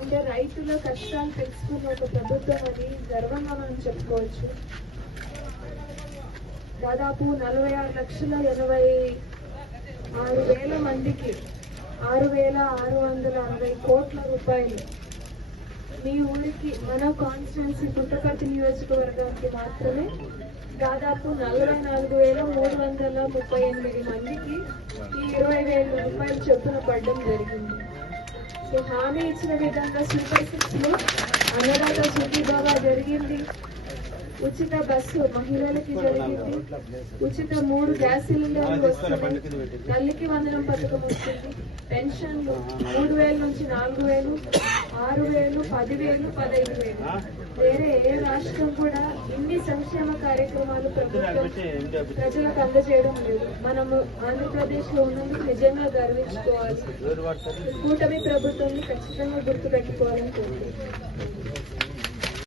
అంటే రైతుల కష్టాలు తెలుసుకున్న ఒక ప్రభుత్వం అని గర్వంగా మనం చెప్పుకోవచ్చు. దాదాపు 46,86,000 మందికి 6,660 కోట్ల రూపాయలు మీ ఊరికి, మన కాన్స్టిట్యున్సీ పుట్టపర్తి నియోజకవర్గానికి మాత్రమే దాదాపు 44,338 మందికి ఈ 20,000 రూపాయలు చొప్పున పడడం జరిగింది. సో హామీ ఇచ్చిన విధంగా సూపర్ 6 లో అన్నదాత సుఖీభవ జరిగింది, ఉచిత బస్సు మహిళలకి జరిగింది, ఉచిత 3 గ్యాస్ సిలిండర్లు వస్తున్నాయి, తల్లికి వందనం పథకం వస్తుంది, పెన్షన్లు 3,000 నుంచి 4,000, 6,000, 10,000, 15,000. వేరే ఏ రాష్ట్రం కూడా ఇన్ని సంక్షేమ కార్యక్రమాలు ప్రభుత్వం ప్రజలకు అందజేయడం లేదు. మనము ఆంధ్రప్రదేశ్ లో ఉన్నందుకు నిజంగా గర్వించుకోవాలి. కూటమి ప్రభుత్వాన్ని ఖచ్చితంగా గుర్తుపెట్టుకోవాలని కోరుకుంటున్నాను.